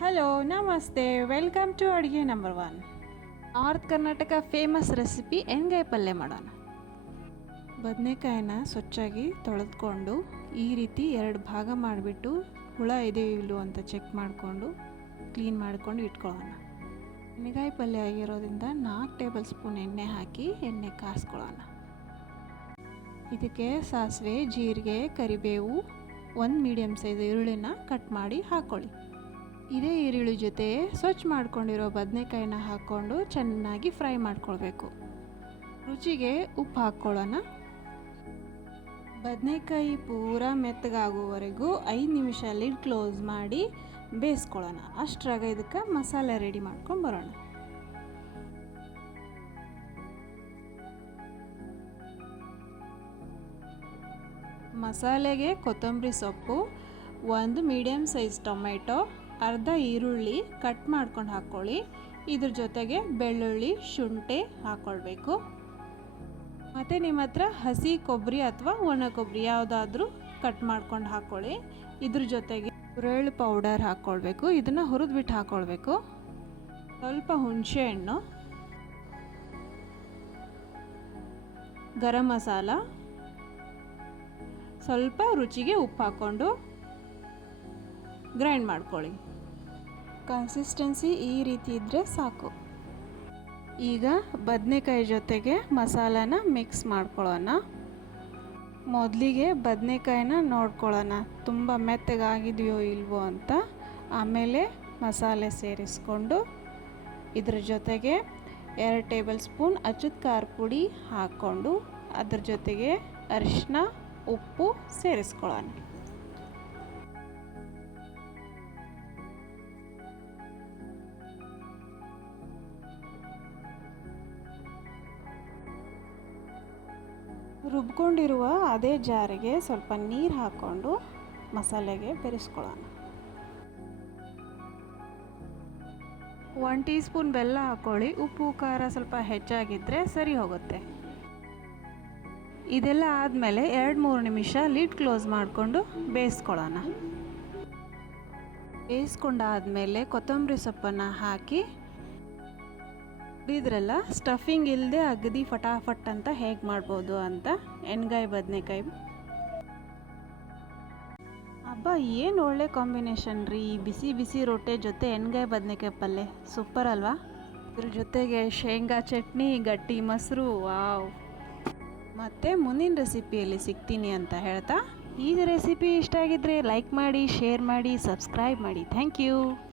Hello ನಮಸ್ತೆ welcome to ಅಡುಗೆ number one north Karnataka famous recipe ಎಣ್ಗಾಯಿ ಪಲ್ಯ ಮಾಡೋಣ? ಬದನೆಕಾಯಿನ ಸ್ವಚ್ಛಾಗಿ ತೊಳೆದುಕೊಂಡು ಈ ರೀತಿ ಎರಡು ಭಾಗ ಮಾಡಿಬಿಟ್ಟು ಹುಳ ಇದೆಯೋ ಇಲ್ಲೋ ಅಂತ ಚೆಕ್ ಮಾಡಿಕೊಂಡು ಕ್ಲೀನ್ ಮಾಡಿಕೊಂಡು ಇಟ್ಕೊಳ್ಳೋಣ. ಎಣ್ಣೆಗಾಯಿ ಪಲ್ಯ ಆಗಿರೋದ್ರಿಂದ ನಾಲ್ಕು ಟೇಬಲ್ ಸ್ಪೂನ್ ಎಣ್ಣೆ ಹಾಕಿ ಎಣ್ಣೆ ಕಾಸ್ಕೊಳ್ಳೋಣ. ಇದಕ್ಕೆ ಸಾಸಿವೆ ಜೀರಿಗೆ ಕರಿಬೇವು ಒಂದು ಮೀಡಿಯಮ್ ಸೈಜ್ ಈರುಳ್ಳಿನ ಕಟ್ ಮಾಡಿ ಹಾಕ್ಕೊಳ್ಳಿ ಇದೇ ಈರುಳ್ಳಿ ಜೊತೆ ಸ್ವಚ್ಛ ಮಾಡ್ಕೊಂಡಿರೋ ಬದನೆಕಾಯಿನ ಹಾಕ್ಕೊಂಡು ಚೆನ್ನಾಗಿ ಫ್ರೈ ಮಾಡ್ಕೊಳ್ಬೇಕು. ರುಚಿಗೆ ಉಪ್ಪು ಹಾಕ್ಕೊಳ್ಳೋಣ. ಬದನೆಕಾಯಿ ಪೂರ ಮೆತ್ತಗಾಗುವವರೆಗೂ ಐದು ನಿಮಿಷ ಲಿಡ್ ಕ್ಲೋಸ್ ಮಾಡಿ ಬೇಯಿಸ್ಕೊಳ್ಳೋಣ. ಅಷ್ಟರಾಗ ಇದಕ್ಕೆ ಮಸಾಲೆ ರೆಡಿ ಮಾಡ್ಕೊಂಡು ಬರೋಣ. ಮಸಾಲೆಗೆ ಕೊತ್ತಂಬರಿ ಸೊಪ್ಪು, ಒಂದು ಮೀಡಿಯಮ್ ಸೈಜ್ ಟೊಮೆಟೊ ಅರ್ಧ ಈರುಳ್ಳಿ ಕಟ್ ಮಾಡ್ಕೊಂಡು ಹಾಕ್ಕೊಳ್ಳಿ. ಇದ್ರ ಜೊತೆಗೆ ಬೆಳ್ಳುಳ್ಳಿ, ಶುಂಠಿ ಹಾಕ್ಕೊಳ್ಬೇಕು. ಮತ್ತು ನಿಮ್ಮ ಹತ್ರ ಹಸಿ ಕೊಬ್ಬರಿ ಅಥವಾ ಒಣ ಕೊಬ್ಬರಿ ಯಾವುದಾದ್ರೂ ಕಟ್ ಮಾಡ್ಕೊಂಡು ಹಾಕ್ಕೊಳ್ಳಿ. ಇದ್ರ ಜೊತೆಗೆ ಹುರಳು ಪೌಡರ್ ಹಾಕ್ಕೊಳ್ಬೇಕು. ಇದನ್ನು ಹುರಿದ್ಬಿಟ್ಟು ಹಾಕ್ಕೊಳ್ಬೇಕು. ಸ್ವಲ್ಪ ಹುಣಸೆ ಹಣ್ಣು, ಗರಂ ಮಸಾಲ, ಸ್ವಲ್ಪ ರುಚಿಗೆ ಉಪ್ಪು ಹಾಕ್ಕೊಂಡು ಗ್ರೈಂಡ್ ಮಾಡ್ಕೊಳ್ಳಿ. ಕನ್ಸಿಸ್ಟೆನ್ಸಿ ಈ ರೀತಿ ಇದ್ದರೆ ಸಾಕು. ಈಗ ಬದನೆಕಾಯಿ ಜೊತೆಗೆ ಮಸಾಲಾನ ಮಿಕ್ಸ್ ಮಾಡ್ಕೊಳ್ಳೋಣ. ಮೊದಲಿಗೆ ಬದನೆಕಾಯಿನ ನೋಡ್ಕೊಳ್ಳೋಣ. ತುಂಬ ಮೆತ್ತಗಾಗಿದೆಯೋ ಇಲ್ವೋ ಅಂತ. ಆಮೇಲೆ ಮಸಾಲೆ ಸೇರಿಸ್ಕೊಂಡು ಇದ್ರ ಜೊತೆಗೆ ಎರಡು ಟೇಬಲ್ ಸ್ಪೂನ್ ಅಚ್ಚದ ಖಾರ ಪುಡಿ ಹಾಕ್ಕೊಂಡು ಅದ್ರ ಜೊತೆಗೆ ಅರಿಶಿನ ಉಪ್ಪು ಸೇರಿಸ್ಕೊಳ್ಳೋಣ. ರುಬ್ಕೊಂಡಿರುವ ಅದೇ ಜಾರಿಗೆ ಸ್ವಲ್ಪ ನೀರು ಹಾಕ್ಕೊಂಡು ಮಸಾಲೆಗೆ ಬೆರೆಸ್ಕೊಳ್ಳೋಣ. ಒನ್ ಟೀ ಸ್ಪೂನ್ ಬೆಲ್ಲ ಹಾಕ್ಕೊಳ್ಳಿ ಉಪ್ಪು, ಖಾರ ಸ್ವಲ್ಪ ಹೆಚ್ಚಾಗಿದ್ದರೆ ಸರಿ ಹೋಗುತ್ತೆ. ಇದೆಲ್ಲ ಆದಮೇಲೆ ಎರಡು ಮೂರು ನಿಮಿಷ ಲಿಡ್ ಕ್ಲೋಸ್ ಮಾಡಿಕೊಂಡು ಬೇಯಿಸ್ಕೊಳ್ಳೋಣ. ಬೇಯಿಸ್ಕೊಂಡಾದಮೇಲೆ ಕೊತ್ತಂಬರಿ ಸೊಪ್ಪನ್ನು ಹಾಕಿ ಇದ್ರಲ್ಲ ಸ್ಟಫಿಂಗ್ ಇಲ್ಲದೆ ಅಗದಿ ಫಟಾಫಟ್ ಅಂತ ಹೇಗೆ ಮಾಡ್ಬೋದು ಅಂತ ಎಣ್ಗಾಯಿ ಬದನೆಕಾಯಿ. ಹಬ್ಬ ಏನು ಒಳ್ಳೆ ಕಾಂಬಿನೇಷನ್ ರೀ. ಬಿಸಿ ಬಿಸಿ ರೊಟ್ಟೆ ಜೊತೆ ಎಣ್ಗಾಯಿ ಬದನೆಕಾಯಿ ಪಲ್ಯ ಸೂಪರ್ ಅಲ್ವಾ? ಇದ್ರ ಜೊತೆಗೆ ಶೇಂಗಾ ಚಟ್ನಿ, ಗಟ್ಟಿ ಮೊಸರು, ವಾವ್. ಮತ್ತು ಮುಂದಿನ ರೆಸಿಪಿಯಲ್ಲಿ ಸಿಗ್ತೀನಿ ಅಂತ ಹೇಳ್ತಾ ಈ ರೆಸಿಪಿ ಇಷ್ಟ ಆಗಿದ್ರೆ ಲೈಕ್ ಮಾಡಿ ಶೇರ್ ಮಾಡಿ ಸಬ್ಸ್ಕ್ರೈಬ್ ಮಾಡಿ. Thank you